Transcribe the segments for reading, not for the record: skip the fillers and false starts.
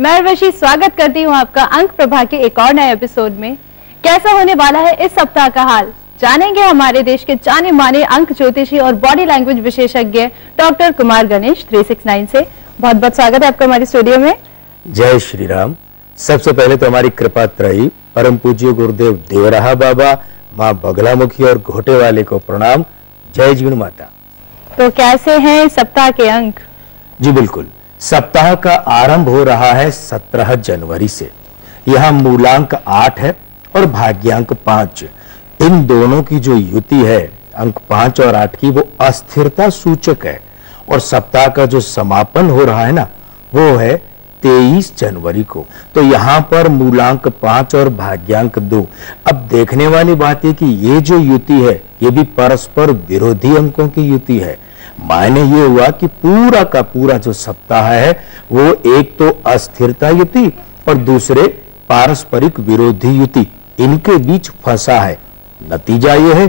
मैं उर्वशी स्वागत करती हूँ आपका अंक प्रभा के एक और नए एपिसोड में। कैसा होने वाला है इस सप्ताह का हाल, जानेंगे हमारे देश के जाने माने अंक ज्योतिषी और बॉडी लैंग्वेज विशेषज्ञ डॉक्टर कुमार गणेश 369 से। बहुत बहुत स्वागत है आपका हमारे स्टूडियो में। जय श्री राम। सबसे पहले तो हमारी कृपा त्रयी परम पूज्य गुरुदेव देवराहा बाबा, माँ बगलामुखी और घोटे वाले को प्रणाम। जय जीवन माता। तो कैसे हैं सप्ताह के अंक? जी बिल्कुल, सप्ताह का आरंभ हो रहा है 17 जनवरी से। यहाँ मूलांक 8 है और भाग्यांक 5। इन दोनों की जो युति है अंक 5 और 8 की, वो अस्थिरता सूचक है। और सप्ताह का जो समापन हो रहा है ना, वो है 23 जनवरी को। तो यहाँ पर मूलांक 5 और भाग्यांक 2। अब देखने वाली बात है कि ये जो युति है ये भी परस्पर विरोधी अंकों की युति है। मायने ये हुआ कि पूरा का पूरा जो सप्ताह है वो एक तो अस्थिरता युति और दूसरे पारस्परिक विरोधी युति, इनके बीच फंसा है। नतीजा ये है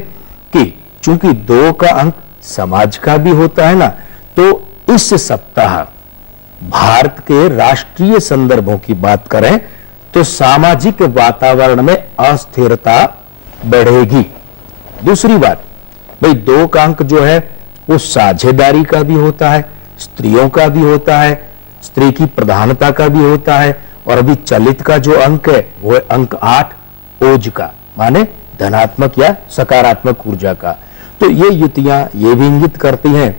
कि चूंकि 2 का अंक समाज का भी होता है ना, तो इस सप्ताह भारत के राष्ट्रीय संदर्भों की बात करें तो सामाजिक वातावरण में अस्थिरता बढ़ेगी। दूसरी बात, भाई 2 का अंक जो है वो साझेदारी का भी होता है, स्त्रियों का भी होता है, स्त्री की प्रधानता का भी होता है। और अभी चलित का जो अंक है वो है अंक 8 ओज का, माने धनात्मक या सकारात्मक ऊर्जा का। तो ये युतियां ये भी इंगित करती हैं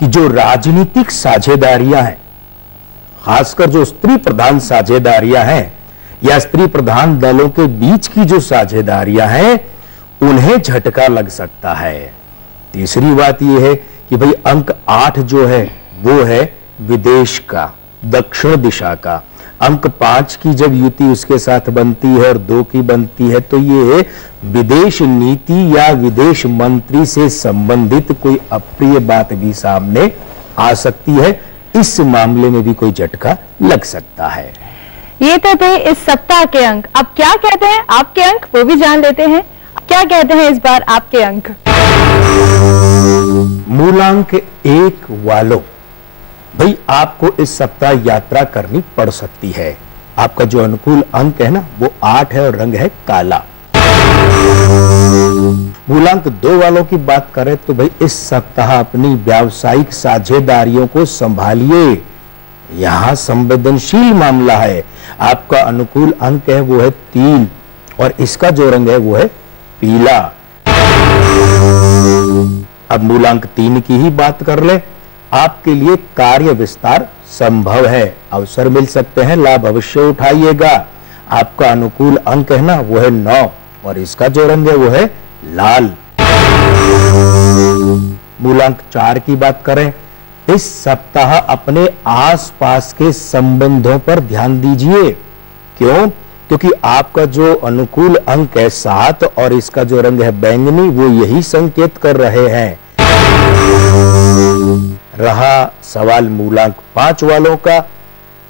कि जो राजनीतिक साझेदारियां हैं, खासकर जो स्त्री प्रधान साझेदारियां हैं या स्त्री प्रधान दलों के बीच की जो साझेदारियां हैं, उन्हें झटका लग सकता है। तीसरी बात यह है कि भाई अंक 8 जो है वो है विदेश का, दक्षिण दिशा का। अंक 5 की जब युति उसके साथ बनती है और 2 की बनती है, तो ये विदेश नीति या विदेश मंत्री से संबंधित कोई अप्रिय बात भी सामने आ सकती है। इस मामले में भी कोई झटका लग सकता है। ये तो थे इस सप्ताह के अंक। अब क्या कहते हैं आपके अंक, वो भी जान लेते हैं। क्या कहते हैं इस बार आपके अंक? मूलांक 1 वालों, भाई आपको इस सप्ताह यात्रा करनी पड़ सकती है। आपका जो अनुकूल अंक है ना वो 8 है और रंग है काला। मूलांक 2 वालों की बात करें तो भाई इस सप्ताह अपनी व्यावसायिक साझेदारियों को संभालिए। यहां संवेदनशील मामला है। आपका अनुकूल अंक है वो है 3 और इसका जो रंग है वो है पीला। अब मूलांक 3 की ही बात कर ले। आपके लिए कार्य विस्तार संभव है, अवसर मिल सकते हैं, लाभ अवश्य उठाइएगा। आपका अनुकूल अंक है ना वो है 9 और इसका जो रंग है वो है लाल। मूलांक 4 की बात करें, इस सप्ताह अपने आसपास के संबंधों पर ध्यान दीजिए। क्यों? क्योंकि आपका जो अनुकूल अंक है 7 और इसका जो रंग है बैंगनी, वो यही संकेत कर रहे हैं। रहा सवाल मूलांक 5 वालों का,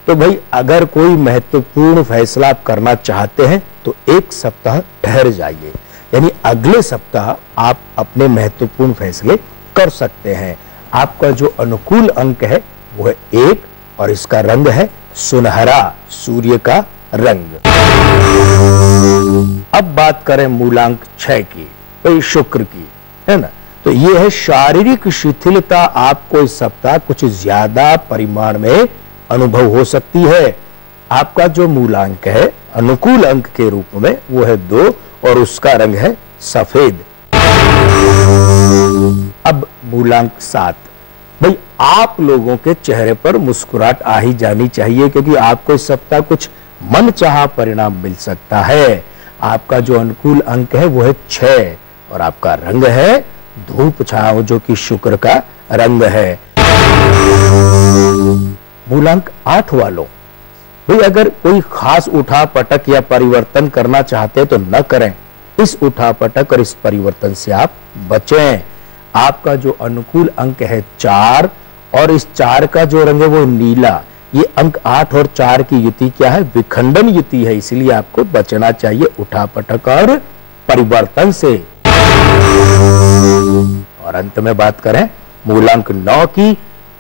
तो भाई अगर कोई महत्वपूर्ण फैसला आप करना चाहते हैं तो एक सप्ताह ठहर जाइए, यानी अगले सप्ताह आप अपने महत्वपूर्ण फैसले कर सकते हैं। आपका जो अनुकूल अंक है वो है 1 और इसका रंग है सुनहरा, सूर्य का रंग। अब बात करें मूलांक 6 की, भाई शुक्र की, है ना। तो ये है शारीरिक शिथिलता आपको इस सप्ताह कुछ ज्यादा परिमाण में अनुभव हो सकती है। आपका जो मूलांक है अनुकूल अंक के रूप में वो है 2 और उसका रंग है सफेद। अब मूलांक 7, भाई आप लोगों के चेहरे पर मुस्कुराहट आ ही जानी चाहिए, क्योंकि आपको इस सप्ताह कुछ मनचाहा परिणाम मिल सकता है। आपका जो अनुकूल अंक है वो है 6 और आपका रंग है धूप छांव, जो कि शुक्र का रंग है। मूलांक 8 वालों, भाई अगर कोई खास उठा पटक या परिवर्तन करना चाहते तो न करें। इस उठा पटक और इस परिवर्तन से आप बचें। आपका जो अनुकूल अंक है 4 और इस 4 का जो रंग है वो नीला। ये अंक 8 और 4 की युति क्या है? विखंडन युति है, इसलिए आपको बचना चाहिए उठा पटक और परिवर्तन से। और अंत में बात करें मूलांक 9 की,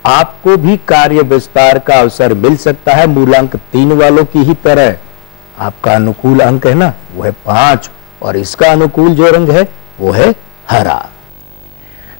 आपको भी कार्य विस्तार का अवसर मिल सकता है मूलांक 3 वालों की ही तरह। आपका अनुकूल अंक है ना, वो है 5 और इसका अनुकूल जो रंग है वो है हरा।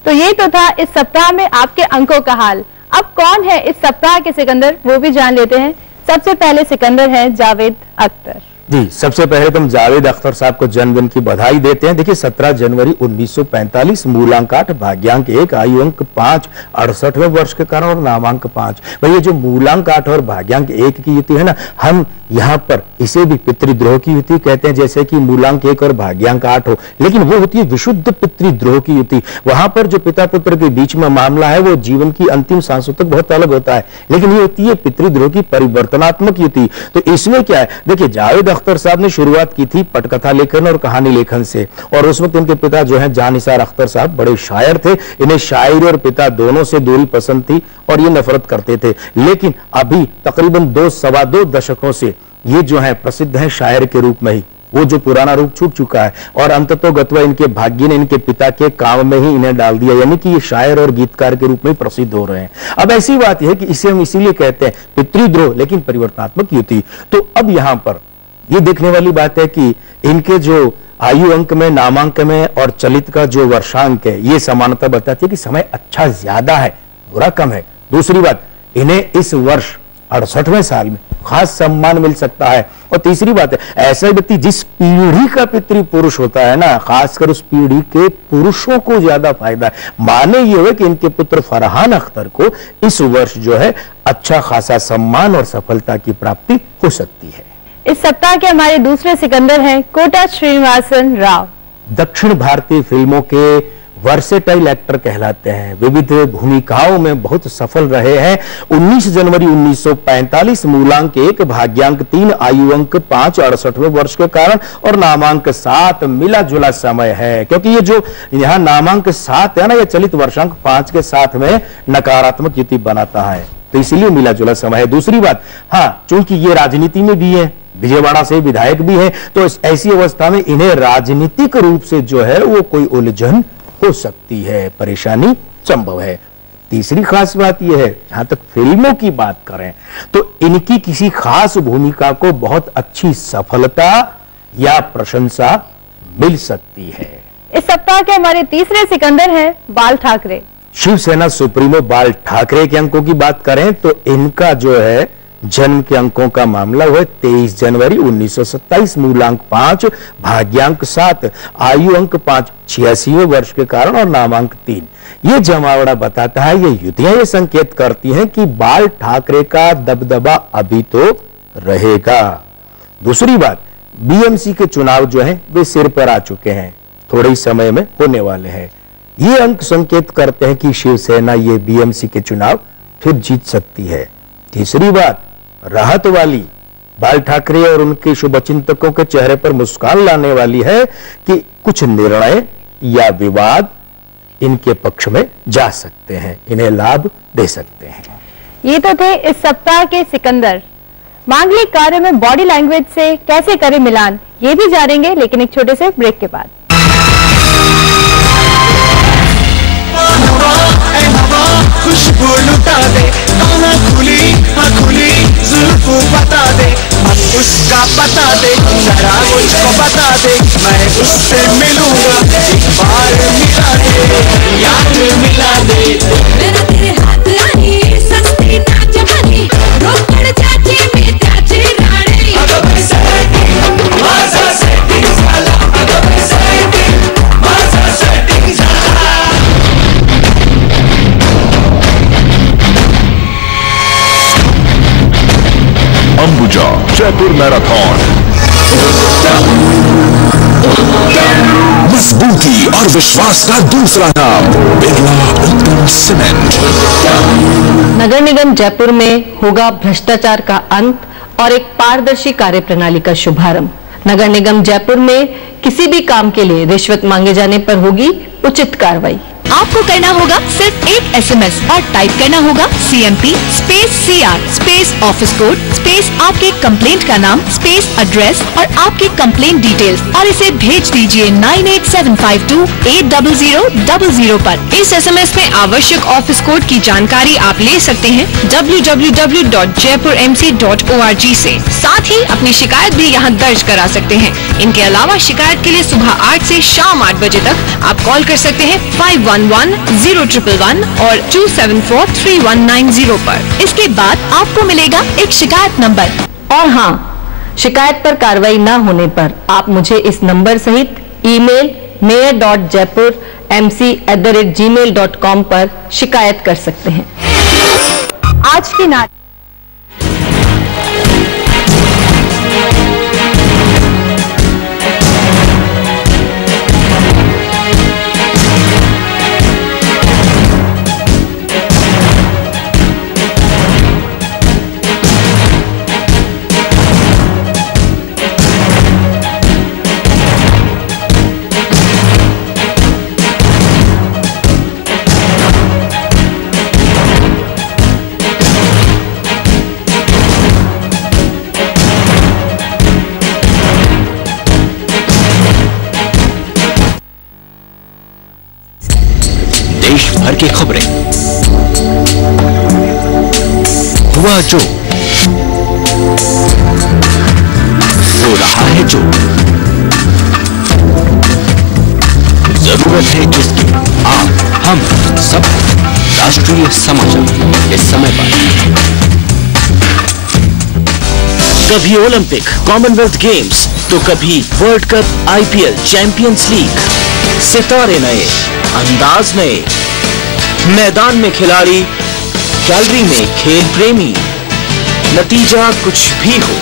तो ये तो था इस सप्ताह में आपके अंकों का हाल। अब कौन है इस सप्ताह के सिकंदर, वो भी जान लेते हैं। सबसे पहले सिकंदर है जावेद अख्तर। जी, सबसे पहले तो हम जावेद अख्तर साहब को जन्मदिन की बधाई देते हैं। देखिए 17 जनवरी 1945, मूलांक 8, भाग्यांक 1, आयु अंक 5, 68वें वर्ष के कारण और नामांक 5। भाई ये जो मूलांक 8 और भाग्यांक 1 की युति है ना, हम यहाँ पर इसे भी पितृद्रोह की युति कहते हैं, जैसे कि मूलांक 1 और भाग्यांक 8 हो, लेकिन वो होती है विशुद्ध पितृद्रोह की युति। वहां पर जो पिता पुत्र के बीच में मामला है वो जीवन की अंतिम सांसों तक बहुत अलग होता है, लेकिन ये होती है पितृद्रोह की परिवर्तनात्मक युति। तो इसमें क्या है, देखिए जावेद अख्तर साहब ने शुरुआत की थी पटकथा लेखन और कहानी लेखन से, और उस वक्त इनके पिता जो हैं जानिसार अख्तर साहब बड़े शायर थे। इन्हें शायरी और पिता दोनों से दूरी पसंद थी और ये नफरत करते थे, लेकिन अभी तकरीबन 2-2.25 दशकों से ये जो है प्रसिद्ध है शायर के रूप में ही। वो जो पुराना रूप छूट चुका है और अंततोगत्वा इनके भाग्य ने इनके पिता के काम में ही इन्हें डाल दिया, यानी कि ये शायर और गीतकार के रूप में प्रसिद्ध हो रहे हैं। अब ऐसी बात यह है कि इसे हम इसीलिए कहते हैं पितृद्रोह लेकिन परिवर्तनात्मक युति। तो अब यहां पर ये देखने वाली बात है कि इनके जो आयु अंक में, नामांक में और चलित का जो वर्षांक है, ये समानता बताती है कि समय अच्छा ज्यादा है, बुरा कम है। दूसरी बात, इन्हें इस वर्ष 68वें साल में खास सम्मान मिल सकता है। और तीसरी बात है, ऐसा व्यक्ति जिस पीढ़ी का पितृ पुरुष होता है ना, खासकर उस पीढ़ी के पुरुषों को ज्यादा फायदा है। माने ये हुए कि इनके पुत्र फरहान अख्तर को इस वर्ष जो है अच्छा खासा सम्मान और सफलता की प्राप्ति हो सकती है। इस सप्ताह के हमारे दूसरे सिकंदर हैं कोटा श्रीनिवासन राव। दक्षिण भारतीय फिल्मों के वर्सेटाइल एक्टर कहलाते हैं, विविध भूमिकाओं में बहुत सफल रहे हैं। 19 जनवरी 1945, मूलांक 1, भाग्यांक 3, आयु अंक 5, 68वें वर्ष के कारण और नामांक 7 मिला जुला समय है। क्योंकि ये जो यहाँ नामांक 7 है ना, ये चलित वर्षांक 5 के साथ में नकारात्मक युति बनाता है, तो इसीलिए मिला जुला समय है। दूसरी बात, हाँ, चूंकि ये राजनीति में भी है, विजयवाड़ा से विधायक भी है, तो ऐसी अवस्था में इन्हें राजनीतिक रूप से जो है वो कोई उलझन हो सकती है, परेशानी संभव है। तीसरी खास बात यह है, जहां तक फिल्मों की बात करें तो इनकी किसी खास भूमिका को बहुत अच्छी सफलता या प्रशंसा मिल सकती है। इस सप्ताह के हमारे तीसरे सिकंदर हैं बाल ठाकरे। शिवसेना सुप्रीमो बाल ठाकरे के अंकों की बात करें तो इनका जो है जन्म के अंकों का मामला हुआ 23 जनवरी 1927, मूलांक 5, भाग्यांक 7, आयु अंक 5, 86वें वर्ष के कारण और नामांक 3। ये जमावड़ा बताता है, ये युतियां ये संकेत करती हैं कि बाल ठाकरे का दबदबा अभी तो रहेगा। दूसरी बात, बीएमसी के चुनाव जो है वे सिर पर आ चुके हैं, थोड़े ही समय में होने वाले हैं। ये अंक संकेत करते हैं कि शिवसेना ये बीएमसी के चुनाव फिर जीत सकती है। तीसरी बात, राहत वाली, बाल ठाकरे और उनके शुभचिंतकों के चेहरे पर मुस्कान लाने वाली है कि कुछ निर्णय या विवाद इनके पक्ष में जा सकते हैं, इन्हें लाभ दे सकते हैं। ये तो थे इस सप्ताह के सिकंदर। मांगलिक कार्य में बॉडी लैंग्वेज से कैसे करें मिलान, ये भी जानेंगे, लेकिन एक छोटे से ब्रेक के बाद। खुशबू लुटा दे, आना खुली खुली जुल्फों बता दे, उसका बता दे, जरा मुझको बता दे, मैं उससे मिलूंगा, एक बार मिला दे, याद मिला दे। मेरा तेरे हाथ आई सस्ती नाच बनी, रोकड़ चाची में चाची रानी, अगर मैं सेटिंग माजा सेटिंग साला, अगर मैं सेटिंग माजा सेटिंग साला। अंबुजा जयपुर मैराथन, मजबूती और विश्वास का दूसरा नाम बिरला उत्तम सीमेंट। नगर निगम जयपुर में होगा भ्रष्टाचार का अंत और एक पारदर्शी कार्य प्रणाली का शुभारंभ। नगर निगम जयपुर में किसी भी काम के लिए रिश्वत मांगे जाने पर होगी उचित कार्रवाई। आपको करना होगा सिर्फ एक SMS और टाइप करना होगा CMP space CR space office code space आपके कंप्लेंट का नाम स्पेस एड्रेस और आपकी कंप्लेंट डिटेल्स और इसे भेज दीजिए 98752 80000 पर। इस SMS में आवश्यक ऑफिस कोड की जानकारी आप ले सकते हैं www.jaipurmc.org से। साथ ही अपनी शिकायत भी यहाँ दर्ज करा सकते हैं। इनके अलावा शिकायत के लिए सुबह 8 से शाम 8 बजे तक आप कॉल कर सकते हैं 511011 और 2743190 पर। इसके बाद आपको मिलेगा एक शिकायत नंबर। और हाँ, शिकायत पर कार्रवाई न होने पर आप मुझे इस नंबर सहित ईमेल mayor.jaipurmc@gmail.com पर शिकायत कर सकते हैं। आज की नाट देश भर की खबरें, हुआ जो, हो रहा है जो, जरूरत है जिसकी आप हम सब। राष्ट्रीय समाचार इस समय पर। कभी ओलंपिक, कॉमनवेल्थ गेम्स तो कभी world cup, IPL, champions league. सितारे नए, अंदाज नए, मैदान में खिलाड़ी, गैलरी में खेल प्रेमी। नतीजा कुछ भी हो,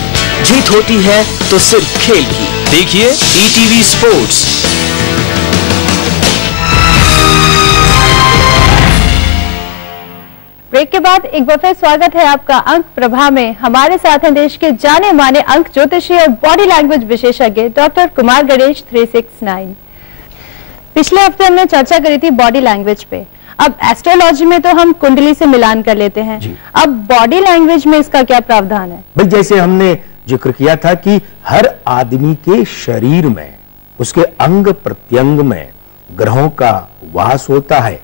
जीत होती है तो सिर्फ खेल की। देखिए ETV स्पोर्ट्स। ब्रेक के बाद एक बार फिर स्वागत है आपका अंक प्रभा में। हमारे साथ हैं देश के जाने माने अंक ज्योतिषी और बॉडी लैंग्वेज विशेषज्ञ डॉक्टर कुमार गणेश 369। पिछले हफ्ते हमने चर्चा करी थी बॉडी लैंग्वेज पे। अब एस्ट्रोलॉजी में तो हम कुंडली से मिलान कर लेते हैं, अब बॉडी लैंग्वेज में इसका क्या प्रावधान है? भाई जैसे हमने जिक्र किया था कि हर आदमी के शरीर में, उसके अंग प्रत्यंग में ग्रहों का वास होता है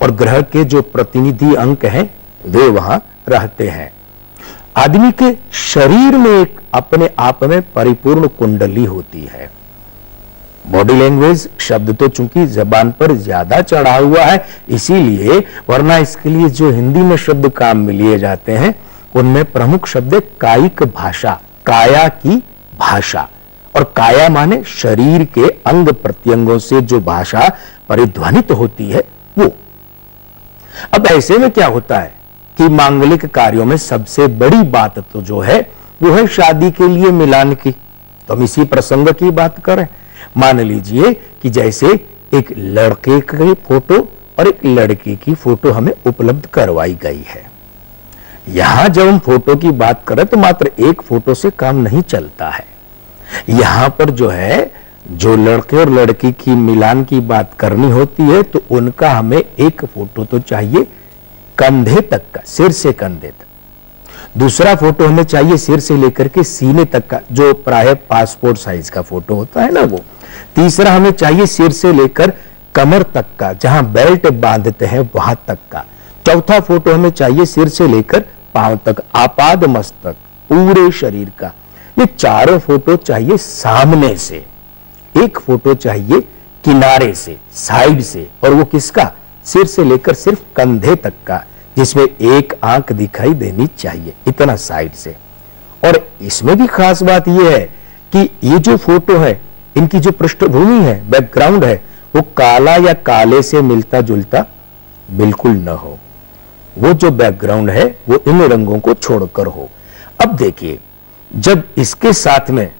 और ग्रह के जो प्रतिनिधि अंक हैं वे वहां रहते हैं। आदमी के शरीर में एक अपने आप में परिपूर्ण कुंडली होती है। बॉडी लैंग्वेज शब्द तो चूंकि जबान पर ज्यादा चढ़ा हुआ है इसीलिए, वरना इसके लिए जो हिंदी में शब्द काम में लिए जाते हैं उनमें प्रमुख शब्द कायिक भाषा, काया की भाषा। और काया माने शरीर के अंग प्रत्यंगों से जो भाषा परिध्वनित होती है वो। अब ऐसे में क्या होता है कि मांगलिक कार्यों में सबसे बड़ी बात तो जो है वो है शादी के लिए मिलान की। तो हम इसी प्रसंग की बात करें। मान लीजिए कि जैसे एक लड़के की फोटो और एक लड़की की फोटो हमें उपलब्ध करवाई गई है। यहां जब हम फोटो की बात करें तो मात्र एक फोटो से काम नहीं चलता है। यहां पर जो है, जो लड़के और लड़की की मिलान की बात करनी होती है तो उनका हमें एक फोटो तो चाहिए कंधे तक का, सिर से कंधे तक। दूसरा फोटो हमें चाहिए सिर से लेकर के सीने तक का, जो प्राय पासपोर्ट साइज का फोटो होता है ना वो। तीसरा हमें चाहिए सिर से लेकर कमर तक का, जहां बेल्ट बांधते हैं वहां तक का। चौथा फोटो हमें चाहिए सिर से लेकर पांव तक, आपाद मस्तक, पूरे शरीर का। ये चारों फोटो चाहिए सामने से, एक फोटो चाहिए किनारे से, साइड से, और वो किसका? सिर से लेकर सिर्फ कंधे तक का, जिसमें एक आंख दिखाई देनी चाहिए, इतना साइड से। और इसमें भी खास बात यह है कि ये जो फोटो है, इनकी जो पृष्ठभूमि है, बैकग्राउंड है, वो काला या काले से मिलता जुलता बिल्कुल न हो। वो जो बैकग्राउंड है वो इन रंगों को छोड़कर हो। अब देखिए, जब इसके साथ में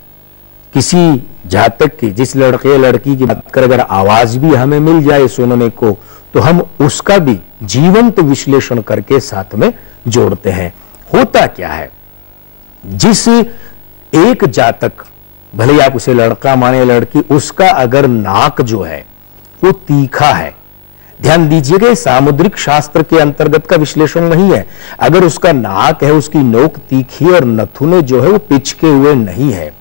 किसी जातक की, जिस लड़के या लड़की की बात कर अगर आवाज भी हमें मिल जाए सुनने को, तो हम उसका भी जीवंत विश्लेषण करके साथ में जोड़ते हैं। होता क्या है, जिस एक जातक, भले आप उसे लड़का माने लड़की, उसका अगर नाक जो है वो तीखा है, ध्यान दीजिएगा, सामुद्रिक शास्त्र के अंतर्गत का विश्लेषण नहीं है। अगर उसका नाक है, उसकी नोक तीखी और नथुने जो है वो पिचके हुए नहीं है,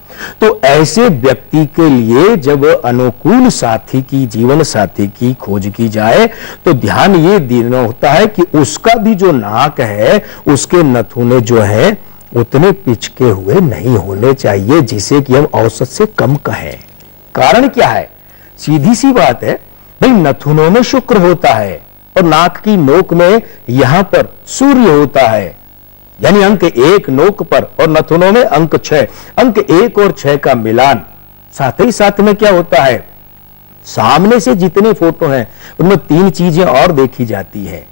तो ऐसे व्यक्ति के लिए जब अनुकूल साथी की, जीवन साथी की खोज की जाए तो ध्यान ये देना होता है कि उसका भी जो नाक है, उसके नथुने जो है उतने पिचके हुए नहीं होने चाहिए, जिसे कि हम औसत से कम कहें। कारण क्या है? सीधी सी बात है भाई, नथुनों में शुक्र होता है और नाक की नोक में यहां पर सूर्य होता है, यानी अंक 1 नोक पर और नथुनों में अंक 6। अंक 1 और 6 का मिलान। साथ ही साथ में क्या होता है, सामने से जितने फोटो हैं उनमें 3 चीजें और देखी जाती है।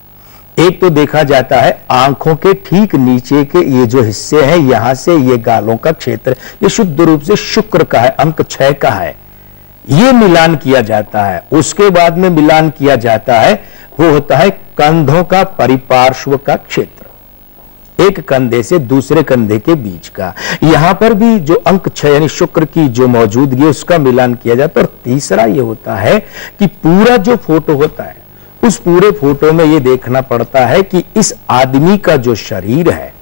एक तो देखा जाता है आंखों के ठीक नीचे के ये जो हिस्से हैं, यहां से ये गालों का क्षेत्र, ये शुद्ध रूप से शुक्र का है, अंक 6 का है, ये मिलान किया जाता है। उसके बाद में मिलान किया जाता है वो होता है कंधों का परिपार्श्व का क्षेत्र, एक कंधे से दूसरे कंधे के बीच का, यहां पर भी जो अंक 6 यानी शुक्र की जो मौजूदगी है उसका मिलान किया जाता है। और तीसरा ये होता है कि पूरा जो फोटो होता है उस पूरे फोटो में ये देखना पड़ता है कि इस आदमी का जो शरीर है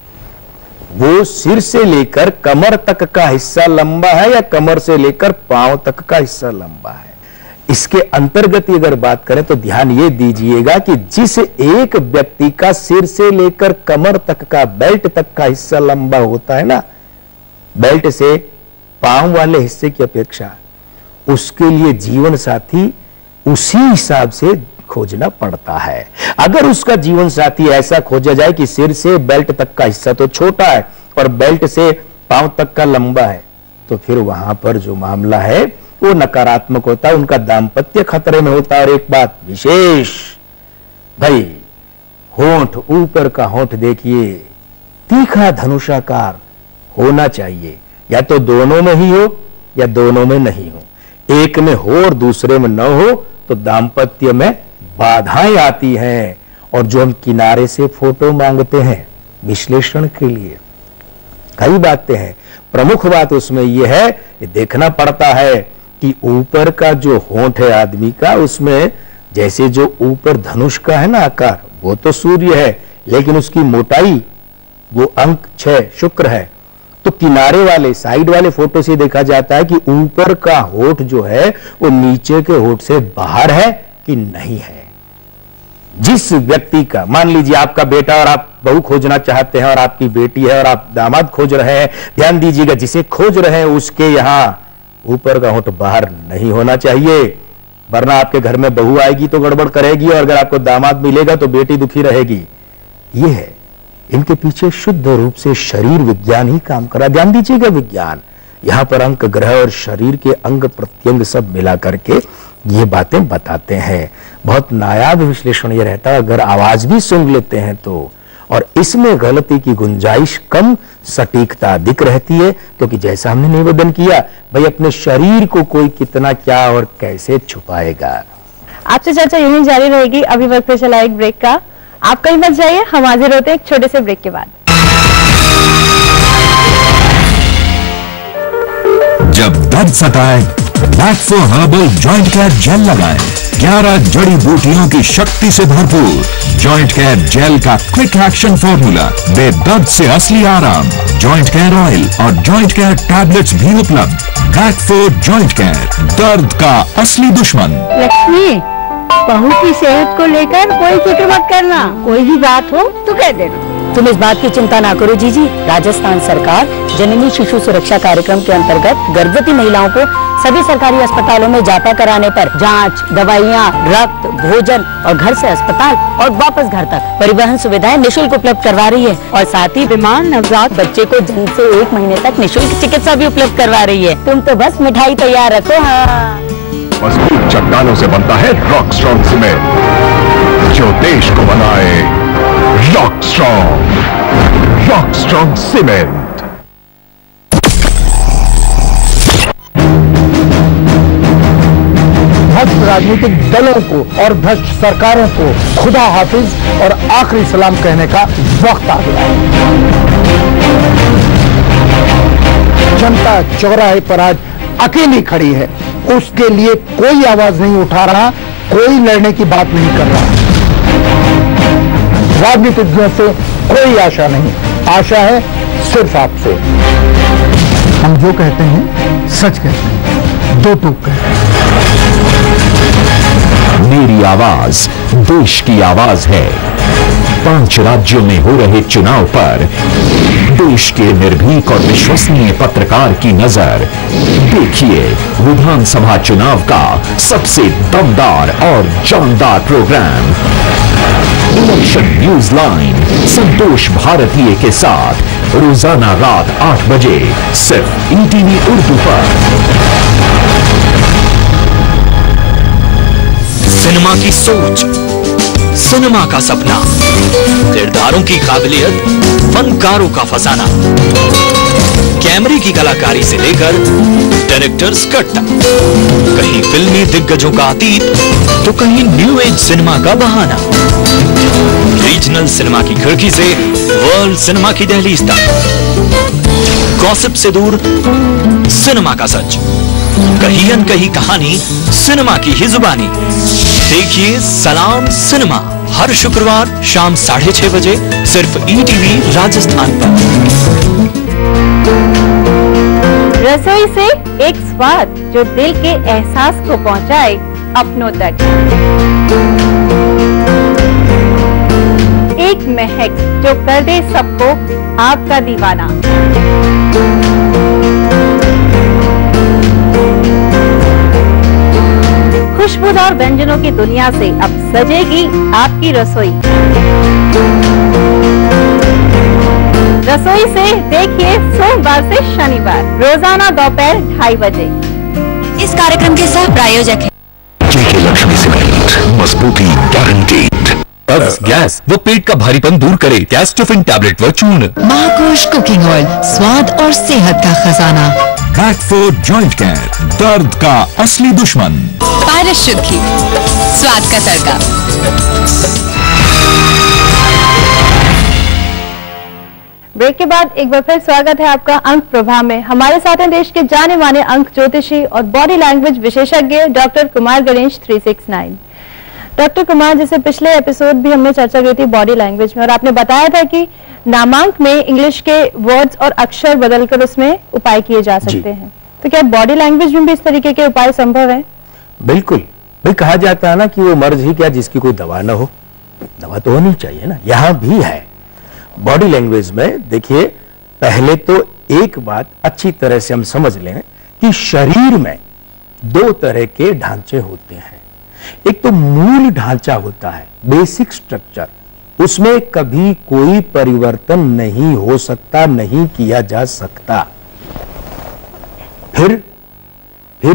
वो सिर से लेकर कमर तक का हिस्सा लंबा है या कमर से लेकर पांव तक का हिस्सा लंबा है। इसके अंतर्गत अगर बात करें तो ध्यान ये दीजिएगा कि जिस एक व्यक्ति का सिर से लेकर कमर तक का, बेल्ट तक का हिस्सा लंबा होता है ना, बेल्ट से पांव वाले हिस्से की अपेक्षा उसके लिए जीवन साथी उसी हिसाब से खोजना पड़ता है। अगर उसका जीवन साथी ऐसा खोजा जाए कि सिर से बेल्ट तक का हिस्सा तो छोटा है और बेल्ट से पांव तक का लंबा है, तो फिर वहां पर जो मामला है वो नकारात्मक होता है, उनका दाम्पत्य खतरे में होता है। और एक बात विशेष भाई, होंठ, ऊपर का होंठ देखिए तीखा धनुषाकार होना चाहिए, या तो दोनों में ही हो या दोनों में नहीं हो। एक में हो और दूसरे में न हो तो दाम्पत्य में बाधाएं आती हैं। और जो हम किनारे से फोटो मांगते हैं विश्लेषण के लिए, कई बातें हैं, प्रमुख बात उसमें यह है कि देखना पड़ता है कि ऊपर का जो होंठ है आदमी का, उसमें जैसे जो ऊपर धनुष का है ना आकार, वो तो सूर्य है, लेकिन उसकी मोटाई वो अंक 6 शुक्र है। तो किनारे वाले, साइड वाले फोटो से देखा जाता है कि ऊपर का होंठ जो है वो नीचे के होंठ से बाहर है कि नहीं है। जिस व्यक्ति का, मान लीजिए आपका बेटा और आप बहू खोजना चाहते हैं और आपकी बेटी है और आप दामाद खोज रहे हैं, ध्यान दीजिएगा जिसे खोज रहे हैं उसके यहां ऊपर का होंठ बाहर नहीं होना चाहिए, वरना आपके घर में बहू आएगी तो गड़बड़ करेगी और अगर आपको दामाद मिलेगा तो बेटी दुखी रहेगी। ये है, इनके पीछे शुद्ध रूप से शरीर विज्ञान ही काम करा। ध्यान दीजिएगा विज्ञान, यहां पर अंक, ग्रह और शरीर के अंग प्रत्यंग सब मिला करके ये बातें बताते हैं। बहुत नायाब विश्लेषण ये रहता है अगर आवाज भी सुन लेते हैं तो, और इसमें गलती की गुंजाइश कम, सटीकता अधिक रहती है। क्योंकि जैसा हमने निवेदन किया, भाई अपने शरीर को कोई कितना क्या और कैसे छुपाएगा। आपसे चर्चा यूं ही जारी रहेगी। अभी वक्त पे चला एक ब्रेक का, आप कहीं मत जाइए, हम हाजिर होते हैं एक छोटे से ब्रेक के बाद। जब दर्द सताए, Lacto herbal joint care gel लगाएं। 11 जड़ी बूटियों की शक्ति से भरपूर जॉइंट केयर जेल का क्विक एक्शन फॉर्मूला दे दर्द से असली आराम। जॉइंट केयर ऑयल और जॉइंट केयर टैबलेट्स भी उपलब्ध। लैक्टो जॉइंट केयर, दर्द का असली दुश्मन। लक्ष्मी, बहू की सेहत को लेकर कोई फिक्र मत करना, कोई भी बात हो तो कह देना। तुम इस बात की चिंता ना करो जीजी, राजस्थान सरकार जननी शिशु सुरक्षा कार्यक्रम के अंतर्गत गर्भवती महिलाओं को सभी सरकारी अस्पतालों में जांच कराने पर जांच, दवाइयाँ, रक्त, भोजन और घर से अस्पताल और वापस घर तक परिवहन सुविधाएं निःशुल्क उपलब्ध करवा रही है। और साथ ही बीमार नवजात बच्चे को जन्म से 1 महीने तक निःशुल्क चिकित्सा भी उपलब्ध करवा रही है। तुम तो बस मिठाई तैयार रखो। हाँ, मजबूत चट्टानों से बनता है रॉक स्ट्रॉन्ग सीमेंट, जो देश को बनाए रॉक स्ट्रॉन्ग सीमेंट। भ्रष्ट राजनीतिक दलों को और भ्रष्ट सरकारों को खुदा हाफिज और आखिरी सलाम कहने का वक्त आ गया है। जनता चौराहे पर आज अकेली खड़ी है, उसके लिए कोई आवाज नहीं उठा रहा, कोई लड़ने की बात नहीं कर रहा। राजनीतिज्ञों से कोई आशा नहीं, आशा है सिर्फ आपसे। हम जो कहते हैं सच कहते हैं, दो टूक कहते हैं। मेरी आवाज देश की आवाज है। 5 राज्यों में हो रहे चुनाव पर देश के निर्भीक और विश्वसनीय पत्रकार की नजर। देखिए विधानसभा चुनाव का सबसे दमदार और जानदार प्रोग्राम इलेक्शन न्यूज लाइन संतोष भारतीय के साथ रोजाना रात 8 बजे सिर्फ ईटीवी उर्दू पर। सिनेमा की सोच, सिनेमा का सपना, किरदारों की काबिलियत, फनकारों का फसाना, कैमरे की कलाकारी से लेकर डायरेक्टर्स का टक, कहीं फिल्मी दिग्गजों का अतीत तो कहीं न्यू एज सिनेमा का बहाना, रीजनल सिनेमा की खिड़की से वर्ल्ड सिनेमा की दहलीज तक, गॉसिप से दूर सिनेमा का सच, कहीं अनकही कहानी सिनेमा की ही जुबानी। देखिए सलाम सिनेमा हर शुक्रवार शाम 6:30 बजे सिर्फ ईटीवी राजस्थान पर। रसोई से एक स्वाद जो दिल के एहसास को पहुंचाए अपनों तक, एक महक जो कर दे सबको आपका दीवाना। खुशबूदार व्यंजनों की दुनिया से अब सजेगी आपकी रसोई। रसोई से देखिए सोमवार से शनिवार रोजाना दोपहर 2:30 बजे। इस कार्यक्रम के सह प्रायोजक है जेके लक्ष्मी सीमेंट, मजबूती गारंटीड। गैस वो पेट का भारीपन दूर करे, गैस्ट्रोफिन टैबलेट व चूर्ण। महाकोश कुकिंग ऑयल, स्वाद और सेहत का खजाना। बैकफोर्ट जॉइंट केयर, दर्द का असली दुश्मन। पारस शुद्ध घी, स्वाद का तड़का। ब्रेक के बाद एक बार फिर स्वागत है आपका अंक प्रभा में। हमारे साथ हैं देश के जाने माने अंक ज्योतिषी और बॉडी लैंग्वेज विशेषज्ञ डॉक्टर कुमार गणेश 369। डॉक्टर कुमार, जैसे पिछले एपिसोड भी हमने चर्चा की थी बॉडी लैंग्वेज में, और आपने बताया था कि नामांक में इंग्लिश के वर्ड्स और अक्षर बदलकर उसमें उपाय किए जा सकते हैं, तो क्या बॉडी लैंग्वेज में भी इस तरीके के उपाय संभव है? बिल्कुल भाई, कहा जाता है ना कि वो मर्ज ही क्या जिसकी कोई दवा ना हो। दवा तो होनी चाहिए ना, यहां भी है बॉडी लैंग्वेज में। देखिए पहले तो एक बात अच्छी तरह से हम समझ लें कि शरीर में 2 तरह के ढांचे होते हैं। एक तो मूल ढांचा होता है, बेसिक स्ट्रक्चर, उसमें कभी कोई परिवर्तन नहीं हो सकता, नहीं किया जा सकता। फिर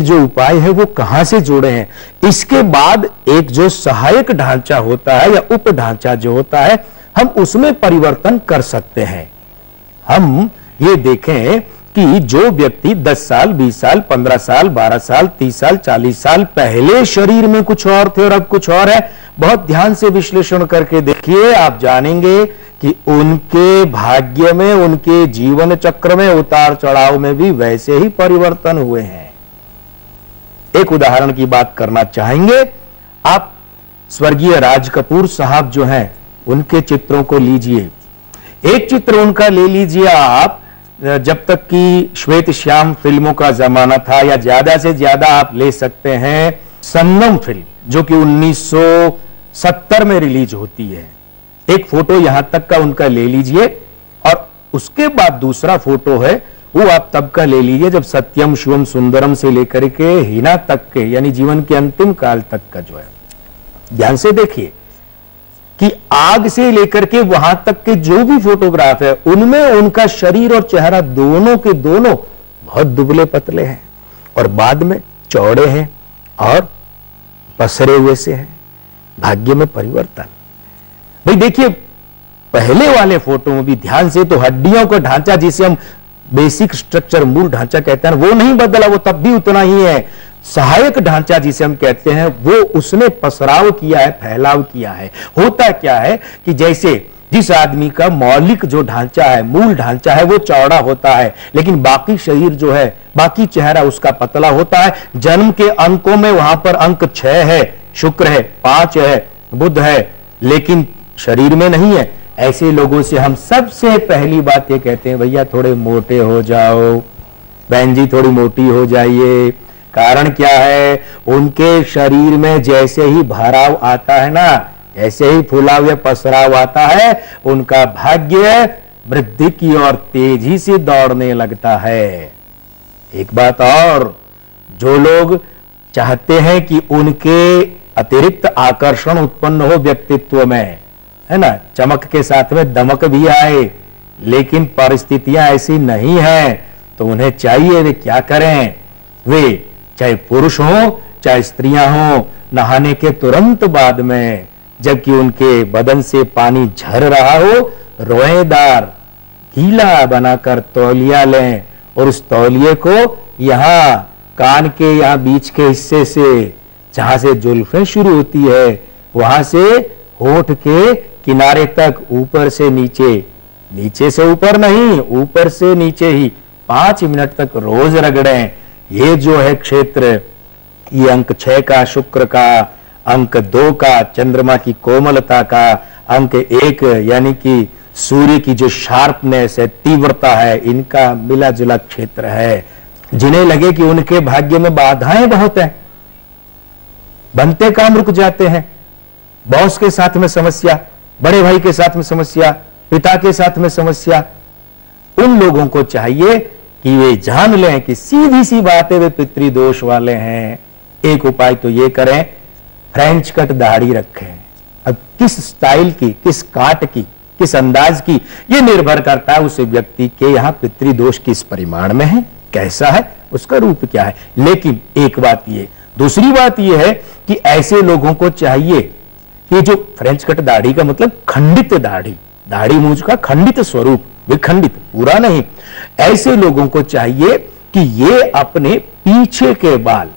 जो उपाय है वो कहां से जोड़े हैं। इसके बाद एक जो सहायक ढांचा होता है या उप ढांचा जो होता है, हम उसमें परिवर्तन कर सकते हैं। हम ये देखें कि जो व्यक्ति 10 साल, 20 साल, 15 साल, 12 साल, 30 साल, 40 साल पहले शरीर में कुछ और थे और अब कुछ और है, बहुत ध्यान से विश्लेषण करके देखिए, आप जानेंगे कि उनके भाग्य में, उनके जीवन चक्र में, उतार चढ़ाव में भी वैसे ही परिवर्तन हुए हैं। एक उदाहरण की बात करना चाहेंगे, आप स्वर्गीय राज कपूर साहब जो हैं उनके चित्रों को लीजिए। एक चित्र उनका ले लीजिए आप, जब तक कि श्वेत श्याम फिल्मों का जमाना था, या ज्यादा से ज्यादा आप ले सकते हैं संगम फिल्म जो कि 1970 में रिलीज होती है। एक फोटो यहां तक का उनका ले लीजिए, और उसके बाद दूसरा फोटो है वो आप तब का ले लीजिए जब सत्यम शिवम सुंदरम से लेकर के हीना तक के, यानी जीवन के अंतिम काल तक का जो है। ध्यान से देखिए कि आग से लेकर के वहां तक के जो भी फोटोग्राफ है उनमें उनका शरीर और चेहरा दोनों के दोनों बहुत दुबले पतले हैं, और बाद में चौड़े हैं और पसरे हुए से हैं। भाग्य में परिवर्तन। भाई देखिए पहले वाले फोटो में भी ध्यान से, तो हड्डियों का ढांचा जिसे हम बेसिक स्ट्रक्चर, मूल ढांचा कहते हैं, वो नहीं बदला, वो तब भी उतना ही है। सहायक ढांचा जिसे हम कहते हैं वो उसने पसराव किया है, फैलाव किया है। होता क्या है कि जैसे जिस आदमी का मौलिक जो ढांचा है, मूल ढांचा है, वो चौड़ा होता है, लेकिन बाकी शरीर जो है, बाकी चेहरा उसका पतला होता है। जन्म के अंकों में वहां पर अंक 6 है, शुक्र है, 5 है, बुध है, लेकिन शरीर में नहीं है, ऐसे लोगों से हम सबसे पहली बात ये कहते हैं, भैया थोड़े मोटे हो जाओ, बहन जी थोड़ी मोटी हो जाइए। कारण क्या है, उनके शरीर में जैसे ही भराव आता है ना, ऐसे ही फुलाव या पसराव आता है, उनका भाग्य वृद्धि की ओर तेजी से दौड़ने लगता है। एक बात और, जो लोग चाहते हैं कि उनके अतिरिक्त आकर्षण उत्पन्न हो व्यक्तित्व में, है ना, चमक के साथ में दमक भी आए, लेकिन परिस्थितियां ऐसी नहीं हैं, तो उन्हें चाहिए वे क्या करें, वे चाहे पुरुष हो चाहे स्त्रियां हो, नहाने के तुरंत बाद में जबकि उनके बदन से पानी झर रहा हो, रोएदार गीला बनाकर तौलिया लें और उस तौलिए को यहाँ कान के यहाँ बीच के हिस्से से, जहां से जुल्फें शुरू होती है, वहां से होठ के किनारे तक, ऊपर से नीचे, नीचे से ऊपर नहीं, ऊपर से नीचे ही 5 मिनट तक रोज रगड़ें। ये जो है क्षेत्र, ये अंक 6 का शुक्र का, अंक 2 का चंद्रमा की कोमलता का, अंक 1 यानी कि सूर्य की जो शार्पनेस है, तीव्रता है, इनका मिला जुला क्षेत्र है। जिन्हें लगे कि उनके भाग्य में बाधाएं बहुत हैं, बनते काम रुक जाते हैं, बॉस के साथ में समस्या, बड़े भाई के साथ में समस्या, पिता के साथ में समस्या, उन लोगों को चाहिए कि वे जान लें कि सीधी सी बात है, वे पितृदोष वाले हैं। एक उपाय तो ये करें, फ्रेंच कट दाढ़ी रखें। अब किस स्टाइल की, किस काट की, किस अंदाज की, यह निर्भर करता है उस व्यक्ति के यहाँ पितृदोष किस परिमाण में है, कैसा है, उसका रूप क्या है। लेकिन एक बात ये, दूसरी बात यह है कि ऐसे लोगों को चाहिए कि जो फ्रेंच कट दाढ़ी का मतलब खंडित दाढ़ी, दाढ़ी मूंछ का खंडित स्वरूप, विखंडित, पूरा नहीं, ऐसे लोगों को चाहिए कि ये अपने पीछे के बाल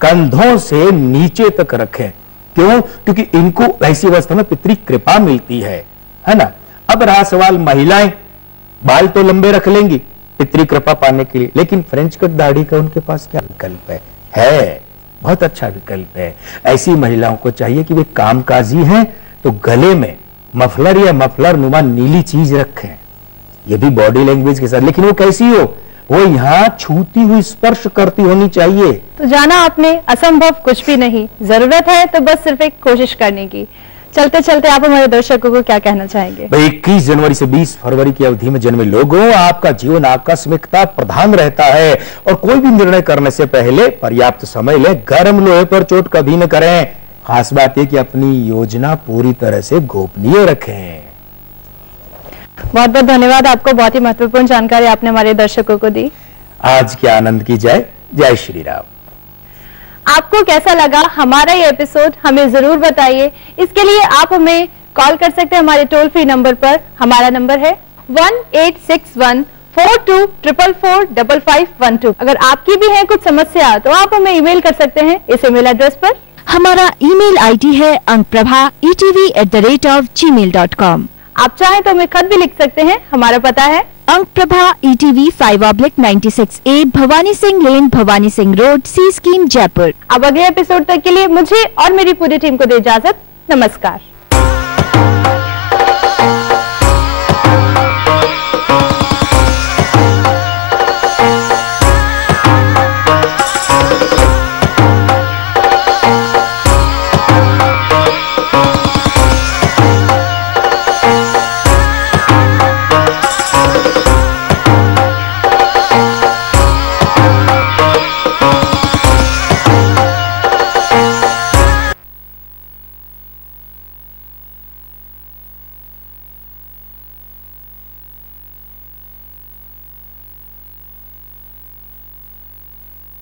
कंधों से नीचे तक रखें। क्यों? क्योंकि इनको ऐसी अवस्था में पितृ कृपा मिलती है ना। अब रहा सवाल, महिलाएं बाल तो लंबे रख लेंगी पितृ कृपा पाने के लिए, लेकिन फ्रेंच कट दाढ़ी का उनके पास क्या विकल्प है? बहुत अच्छा विकल्प है। ऐसी महिलाओं को चाहिए कि वे कामकाजी हैं तो गले में मफलर या मफलर नुमा नीली चीज रखें, ये भी बॉडी लैंग्वेज के साथ, लेकिन वो कैसी हो, वो यहाँ छूती हुई, स्पर्श करती होनी चाहिए। तो जाना आपने, असंभव कुछ भी नहीं, जरूरत है तो बस सिर्फ एक कोशिश करने की। चलते चलते आप हमारे दर्शकों को क्या कहना चाहेंगे? 21 जनवरी से 20 फरवरी की अवधि में जन्मे लोगों, आपका जीवन आकस्मिकता प्रधान रहता है और कोई भी निर्णय करने से पहले पर्याप्त समय लें। गर्म लोहे पर चोट कभी न करें। खास बात यह कि अपनी योजना पूरी तरह से गोपनीय रखें। बहुत बहुत धन्यवाद आपको, बहुत ही महत्वपूर्ण जानकारी आपने हमारे दर्शकों को दी। आज के आनंद की जय, जय श्री राम। आपको कैसा लगा हमारा ये एपिसोड, हमें जरूर बताइए। इसके लिए आप हमें कॉल कर सकते हैं हमारे टोल फ्री नंबर पर। हमारा नंबर है 186142445512। अगर आपकी भी है कुछ समस्या तो आप हमें ईमेल कर सकते हैं इस ईमेल एड्रेस पर। हमारा ईमेल आईडी है ankprabha@gmail.com। आप चाहें तो हमें खत भी लिख सकते हैं। हमारा पता है अंकप्रभा ETV 5/96A, भवानी सिंह लेन, भवानी सिंह रोड, सी स्कीम, जयपुर। अब अगले एपिसोड तक के लिए मुझे और मेरी पूरी टीम को दे इजाजत। नमस्कार।